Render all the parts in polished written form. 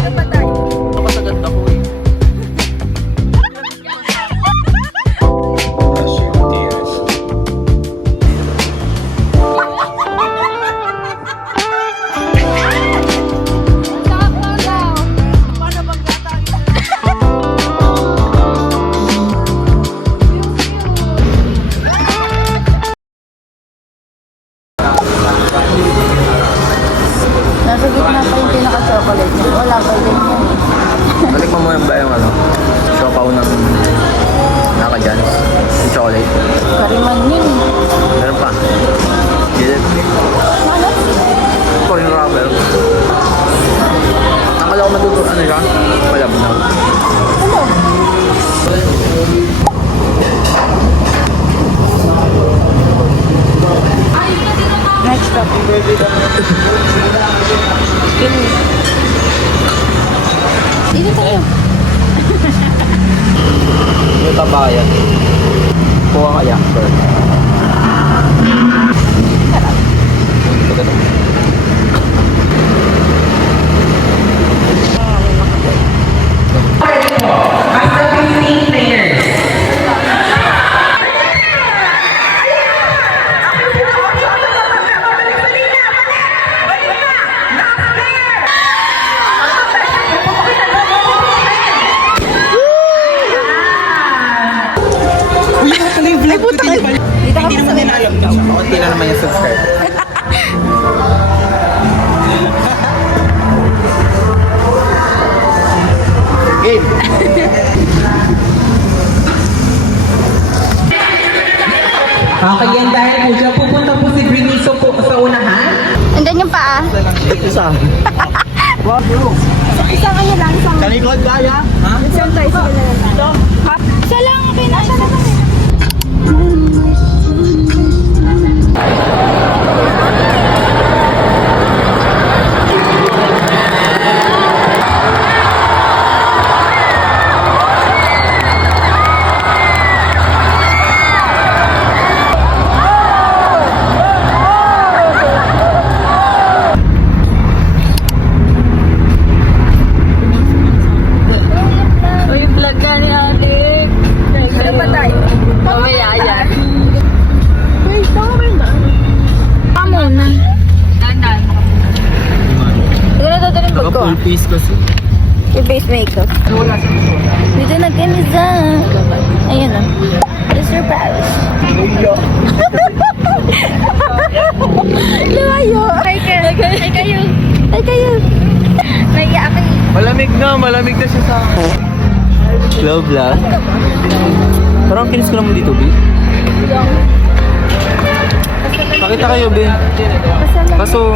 Napasagad ako eh. Nasa gitna pa yung pinaka-chocolate niya. Wala pa din yan. Balik mo muna ba yung siopaw ng naka-jans? Yung chocolate. Kariman yun. Meron pa. Gilid. Ano? Corn rubber. Akala ko matuto, ano siya? Malabnaw. Ano? Next stop. Dito tayo. Yung tabayan. Kuha kaya. Bird. Basta 15 players. Dito kami sa may Kunti na naman yung subscribe. Game! Okay, yan dahil po siya. Pupunta po si Briniso po sa unahan. Andyan yung paa. Isa. Isang ano lang, isang... Kalikod kaya? Ha? Isang tayo, sige na lang. Ito? Isa lang, okay na. Isa lang kami. Uy, vlog ka ni Ate. Ano ba tayo? Mamaya yan. Wait, tama na. Tama na. Dandan. Ito na ito rin Naka ko. full face kasi. Yung face makeup. Dito na ganisa. Ayan o. It's your palace. Lumayo. Ay kayo. Ay kayo. Naiyak ako. Malamig na siya sa ako. Love lang. Parang kinis ko naman dito, B. Pakita kayo, B. Kaso,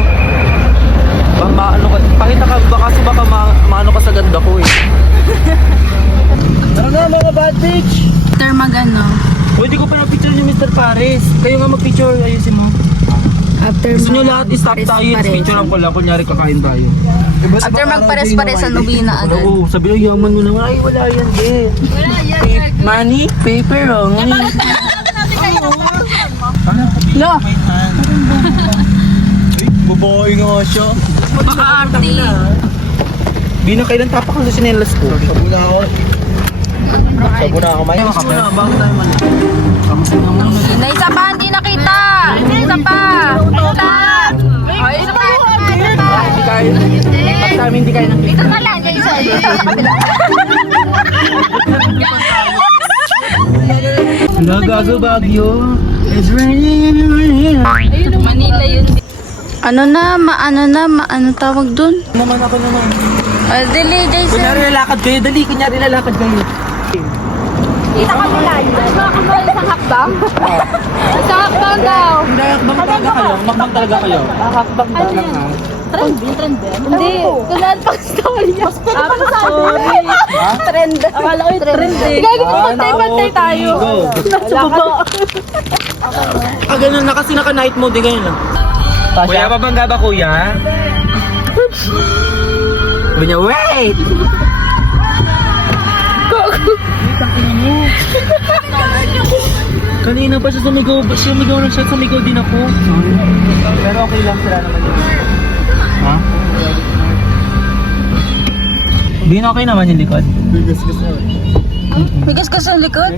maano ka, pakita ka, baka maano ka sa ganda ko eh. Tara na mga bad bitch! After mag-ano? Pwede ko pa na-picture ni Mr. Paris. Kayo nga mag-picture, ayusin mo. After Gusto nyo lahat i-stop tayo, picture lang ko lang, kunyari kakain tayo. After magpares-pares sa nubina agad. Oo, sabi lang yaman mo naman, ay wala yan, eh. Money, paper, oh. Lo! Babae nga siya. Maka-arty. Bina, kailan tapak ang sinelas ko? Sabuna ako. Sabuna ako, may makapit. Bago tayo man. Na isa pa, hindi nakita! Isa pa! Kita! Ay, isa pa! Hindi kayo. Pag sa amin, hindi kayo nakita. Dito na lang, yung isa. Dito sa kabila. Nagago Baguio. It's raining. Manila yun. Ano tawag dun? Naman ako naman. Dali, Jason. Kunyari lalakad kayo, dali. Kunyari lalakad kayo. Kita kami lang. Isang hakbang? Isang hakbang daw. Hindi, hakbang talaga kayo. Makbang talaga kayo. Hakbang daw. Trend ba? Hindi. Kulaan pa story niya. Sorry. Trend. Akala ko yung trend eh. Gagawin mo, pantay-pantay tayo. Nasa baba. Ah, ganun na kasi naka-night mode, ganyan lang. Kuya, babangga ba kuya? Sabi niya, wait! Kanina pa siya sumigaw na siya, sumigaw din ako. Pero okay lang sila naman yun. Ha? Bin, okay naman yung likod. Bigas ka sa likod?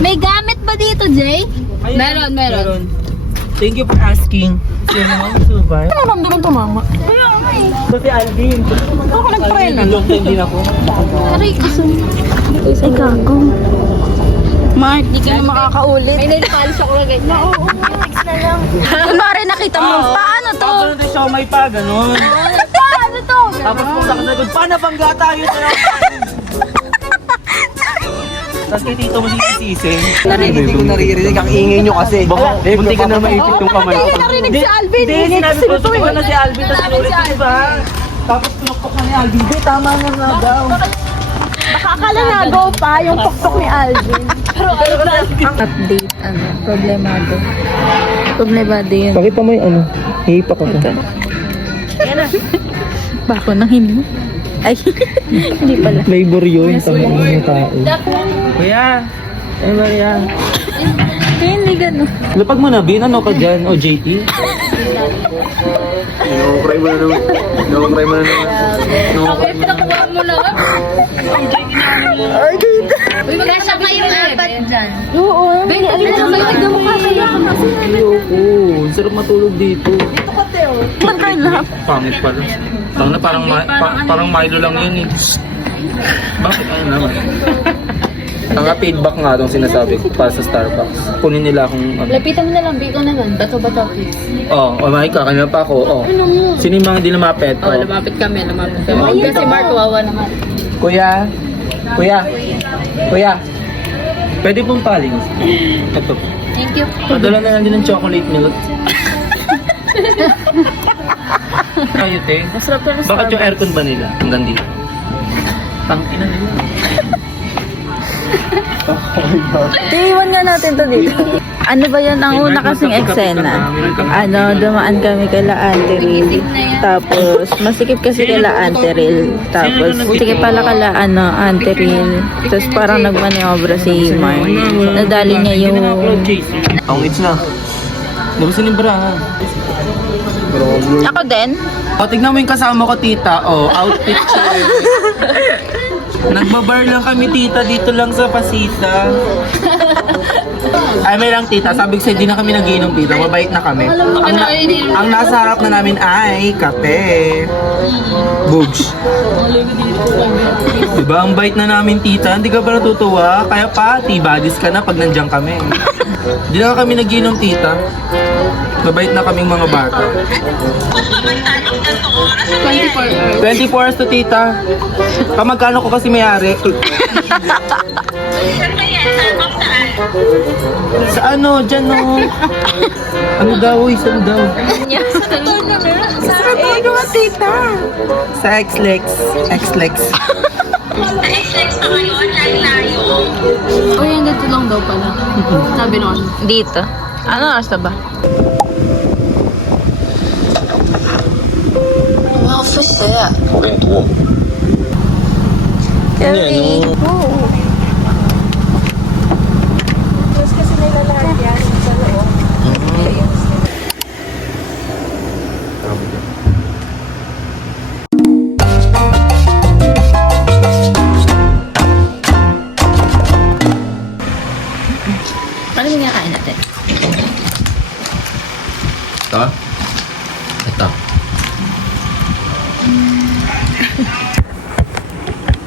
May gamit ba dito, Jay? Meron. Thank you for asking. Sino naman gusto ba? Ano naman tumama? Kasi Alvin. Ako nag-try na. Long time din ako. Aray, gusto mo. Ay, gago. Mark, di ka na makakaulit. May nail-polish ako na ganyan. Oo, next na lang. Kunwari nakita mo, paano to? Tapos natin siya may pa, ganun. Paano to? Tapos kung sa kasagod, paano bangga tayo sa naman? Tapos kay tito mo sisising. Hindi ko naririnig ang ingay nyo kasi. Bunti ka na maipit yung kamay ko. Narinig si Alvin. Hindi, sinabi ko, suko na si Alvin, tapos sinulit ko diba? Tapos pinuktok na ni Alvin, di, tama na nga daw. Baka akala nagaw pa yung tuktok ni Alvin. Pero update, problemado. Problemado yun. Pakita mo yung ano, hihipak ako. Bako nang hindi. Ay, hindi pala. Flavor yun, tama yung tao. Kuya, ano ba yan? Hindi gano'n. Lapag mo na, Bin, ano ka dyan? O JT? No-cry mo na naman. No-cry mo na naman. Okay, pinakuha mo na. Uy, magkasya kayong apat dyan. Oo. Ben, alin na kayo nagdamukha kaya. Ayoko, sarap matulog dito. Pagkain lahat. Pangit pala. Parang Milo lang yun eh. Bakit ano naman? Ang feedback nga itong sinasabi ko para sa Starbucks. Kunin nila akong... Lapitan mo na lang, biko naman. Bato-bato, please. May ka, kanina pa ako. Sino yung mga hindi lumapit? Lumapit kami. Kasi Mark, wawa naman. Kuya. Pwede pong paling. Ito. Thank you. Padala na lang din ng chocolate milk. Kayo, te. Masarap ka na Bakit yung aircon ba nila? Hanggang dito. Tangina nila. Iiwan nga natin to dito. Ano ba yan? Ang una kasing eksena. Dumaan kami kala Anteril. Tapos, masikip kasi kala Anteril. Tapos, sikip pala kala Anteril. Tapos, parang nagmaniobra si Mark. Nadali niya yung... Ang it's na. Labas na yung bra. Ako din? Tignan mo yung kasama ko, tita. Outfit check. Nagbabar lang kami, tita, dito lang sa Pasita. Ay, may lang, tita. Sabi ko sa'yo, di na kami nagiinom, tita. Mabait na kami. Ang nasa harap na namin ay kape. Bugs. Diba, ang bait na namin, tita. Hindi ka ba natutuwa? Kaya pa, T-bodies ka na pag nandiyan kami. Di na kami nagiinom, tita. Mabait na kaming mga bata. 24 hours to, tita. Kamagkano ko kasi may-ari? Sa ano? Diyan o. Ano daw? Saan daw? Sa X-Lex. X-Lex. O yan, dito lang daw pala. Sabi noon. Dito. Ano oras na ba? Kirby. Oo. Mas kasi nila lahat yan sa loob. Ano yung kinakain natin? Ito? Ito.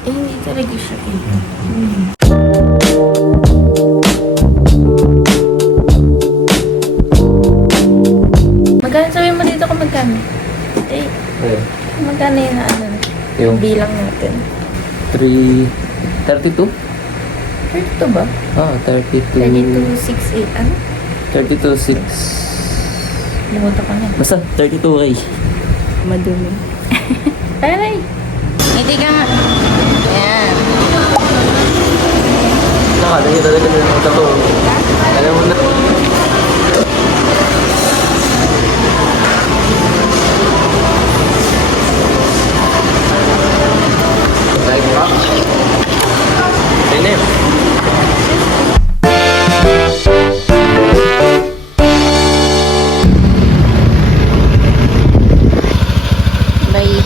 Hindi talaga siya. Magkano sabihin mo dito kung magkano? Magkano yun na Yung bilang natin? 32? 32 ba? 32. 32.68 ano? 32.6. Limutan ko na. Basta, 32K. Madumi. Taray! Hindi ka nga. Ayan. Nakadali talaga na ito ko. Alam mo na. Like rock. Tinim. Bye.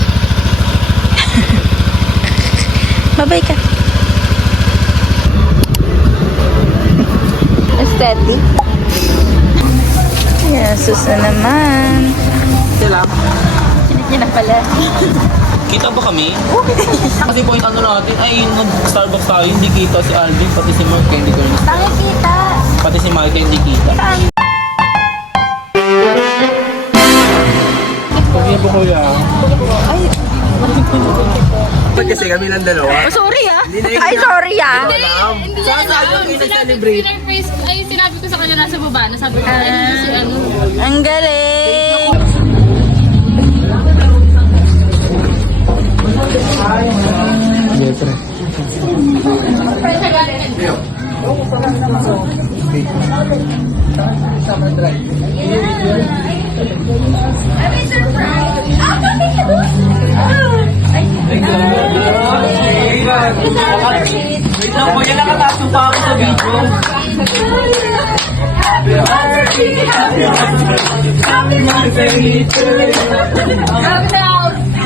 Sabay ka. Aesthetic. Yesus na naman. Sila. Sinit na pala. Kita ba kami? Kasi point ano natin, ay nag-Starbucks tayo, hindi kita si Alvin, pati si Mark, hindi ko rin. Tayo kita. Pati si Mike, hindi kita. Pagkaya po kuya. Ba't kasi kami lang dalawa? Sorry ah. Ay, sorry ah. Hindi niya alam. Sinabi ko sa kanya nasa baba. Nasabi ko, si ano. Ang galing. Wait lang, kuya, nakatasong pa ako sa video.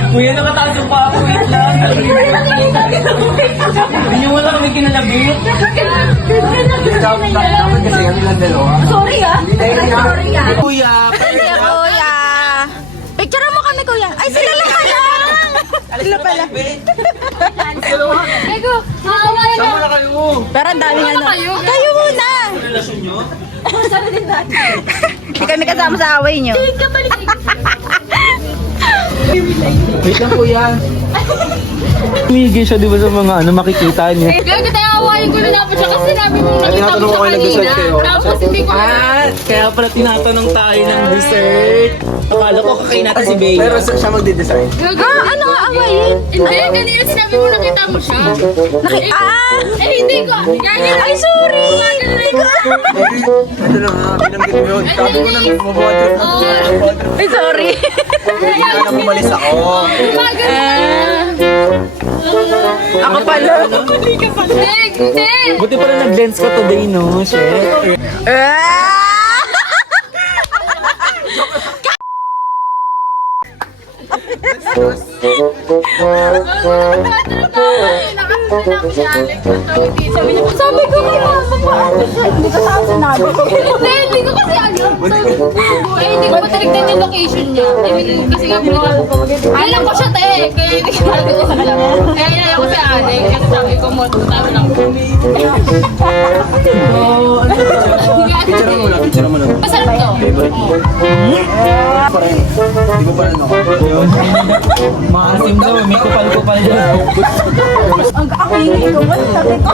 Kuya, nakatasong pa ako, wait lang. Hindi mo lang kami kinalabit. Dapat kasi kami lang dalawa. Sorry ah. Sorry ah. Kuya, Thank you, kuya. Picture mo kami, kuya. Ay, sila lang pala. Sila pala. Ego, maawa na. sama na kayo. Pero ang daming ano. Kayo muna. Relasyon nyo? Hindi kami kasama sa away nyo. Wait lang, kuya. Humigil siya, di ba, sa mga ano, makikita niyo. Gago tayo, awayin ko na dapat siya kasi sinabi mo nakita mo siya kanina. Tapos hindi ko Kaya pala tinatanong tayo ng dessert. Akala ko kakain natin si Bea. Pero siya magde-design. Gago. Ano nga awayin? Hindi, kanina sinabi mo nakita mo siya. Hindi ko. Ay, sorry. Ano lang ha, binanggit mo yun. Sabi ko nang bumabawa Ay, sorry. Hindi na umalis ako. Ako pala. Hindi. Buti pala nag-lens ka today, no? Shit. Sabi ko kay mama pa ano siya. Hindi ko saan sinabi. Hindi ko kasi alam. Hindi ko matarignan yung location niya. Kasi nga alam ko siya tayo eh. Kaya hindi ko talaga sa kanya. Kaya inaya ko sa ate. Kasi sabi ko mo, tayo lang. Picture mo lang. Masarap to. Hindi ko pa rin ako. Maasim daw, may kupal-kupal daw. Ako yung ikaw. Ano sabi ko?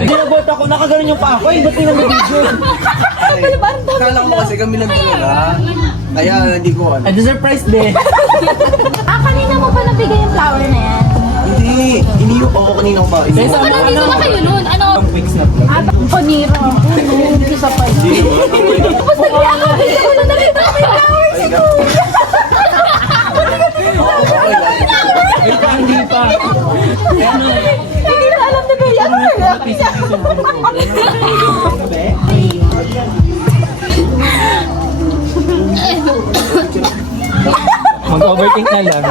Hindi nabot ako, nakaganon yung pa ako. Ba't yung nag-video? Kala ko kasi kami lang talaga. Kaya hindi ko ano. Ay, surprise din. Kanina mo pa nabigay yung flower na yan? Hindi, iniyo ako kanina ko pa. Kaya sa Ano dito na kayo nun? Ano? ang fix na plan. Panira. Isa pa yun. Tapos nag-iakapit ako na nakita ko yung flower si Kuya. Wait lang, hindi pa. Hindi na alam na ba yan? Mag-overthink na lang.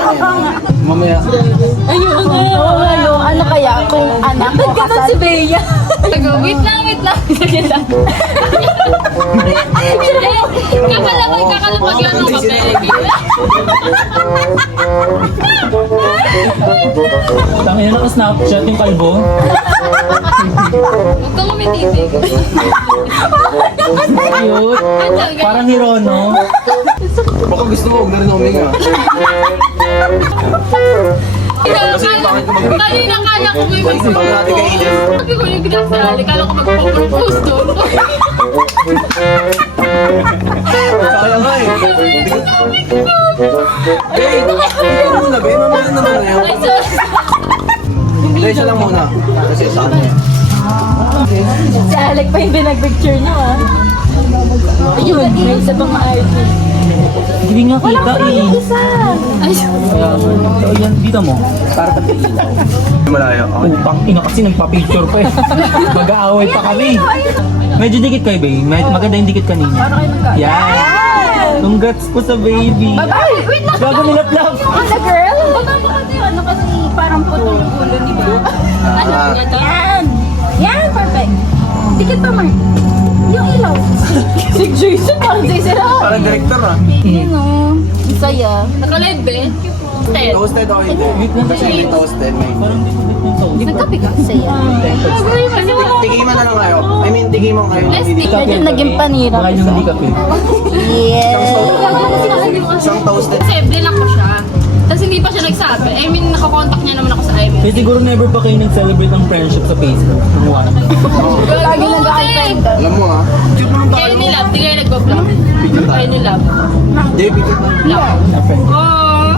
Mamaya. Ano kaya kung anak ko kasal? Si Bea. Wait lang. Kakalapag lang ako kapag. Tangin na naka-snapchat yung kalbo. Huwag kang umititig. Cute. Parang Hirono. Baka gusto mo, huwag na rin huminga. Kanina kala ko may Sa mga natin kainin. Sabi ko yung ginasali, kala ko magpo-propose doon. Kaya nga eh. Eh, ikaw muna, be. Mamaya naman na yan. Ay, sorry. Hindi, siya lang muna. Kasi sa kanya. Si Alec pa yung binag-picture niyo ah. Ayun, may isa pang artist. Hindi nga kita eh. Isa. Kaya, so yan, dito mo. Para pag-iilaw. Malayo. Upang ina kasi nagpa-picture pa eh. Mag-aaway pa kami. Medyo dikit kayo, babe. Maganda yung dikit kanina. Yan. Congrats po sa baby. Babae! Wait lang! Gago nilaplap. Ano, girl? Baba kasi ano kasi parang putol yung ulo ni Ba. Ano nga to? Yan! Yan! Perfect! Dikit pa, Mark. Yung ilaw. Si Jason, parang Jason ako. Parang director ah. Yun o. Ang saya. Naka-live ba? Ted. Toasted ako hindi. Kasi hindi toasted. May. Nagkape ka? Saya. Tigiman na lang kayo. I mean, tigiman kayo. Hindi ka. Medyo naging panira. Baka yung hindi kape. Yes. Isang toasted. Kasi blinak ko siya. Tapos hindi pa siya nagsabi. I mean, nakakontakt niya naman ako sa IME. Eh siguro never pa kayo nag-celebrate ng friendship sa Facebook. Namuha naman. Lagi nag-i-friend. Alam mo ah. Cute naman tayo. Kayo ni Love, di kayo nagbablog. Kayo ni Love. Hindi, picture na. Love. Na friend. Oh.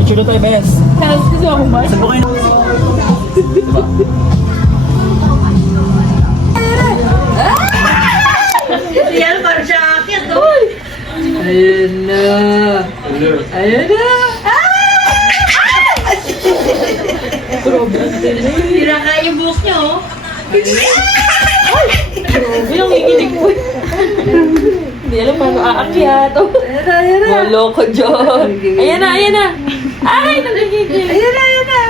Picture na tayo, best. Gusto ako ba? Saan po kayo? Ayun na. Ayun na. Tira ka yung buhok niyo, oh. Hindi alam paano aakyat. Walo ko dyan. Ayan na, ayan na. Ay, nagigigil. Ayan na, ayan na.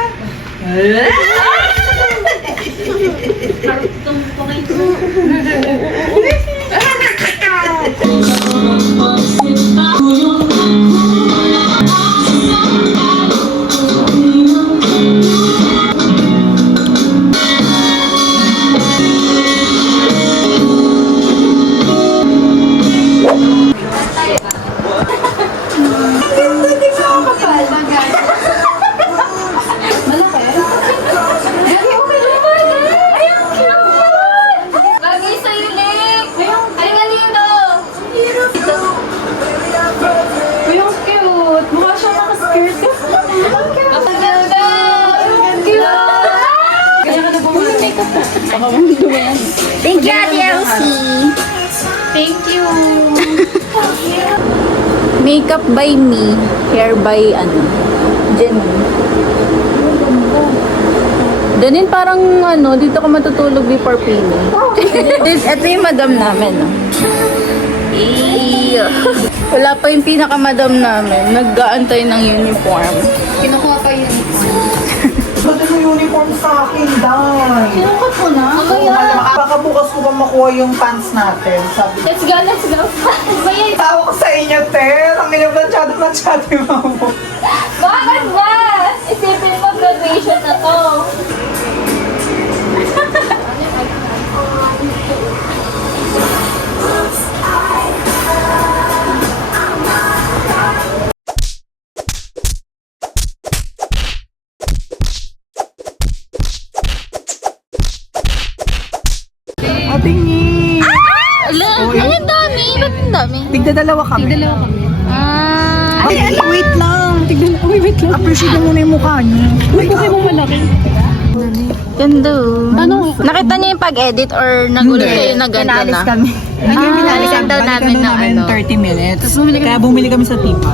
Bagay sa'yo, Nick. Ay, ganito. Uy, ang cute. Mukha siya naka-skirt. Kapag ganda. Cute. Kaya ka na bumuli makeup mo. Baka mong dumayan. Thank you, Ate Elsie. Thank you. Makeup by me. Hair by Jen. Danin parang dito ka matutulog before pino. Ito yung madam namin. Wala pa yung pinaka-madam namin. Nag-aantay ng uniform. Kinukuha pa yun. Pati mo uniform sa akin, Day. Kinukat mo na? Baka bukas ko ba makuha yung pants natin? Sabi Let's go, let's go. Ba yan? tawa ko sa inyo, Ter. Ang minablansyado-blansyado yung mga mo. Bakit ba? Isipin mo, graduation na to. Ating Ang dami. Ba't ang dami? tigda dalawa kami. Ah. Ay, wait lang. Tignan ko, wait lang. Appreciate mo muna yung mukha niyo. Wait lang. Ganda. Nakita niyo yung pag-edit or nagulat kayo na ganda na? kami. Balikan daw namin ng 30 minutes. Kaya bumili kami sa Tipa.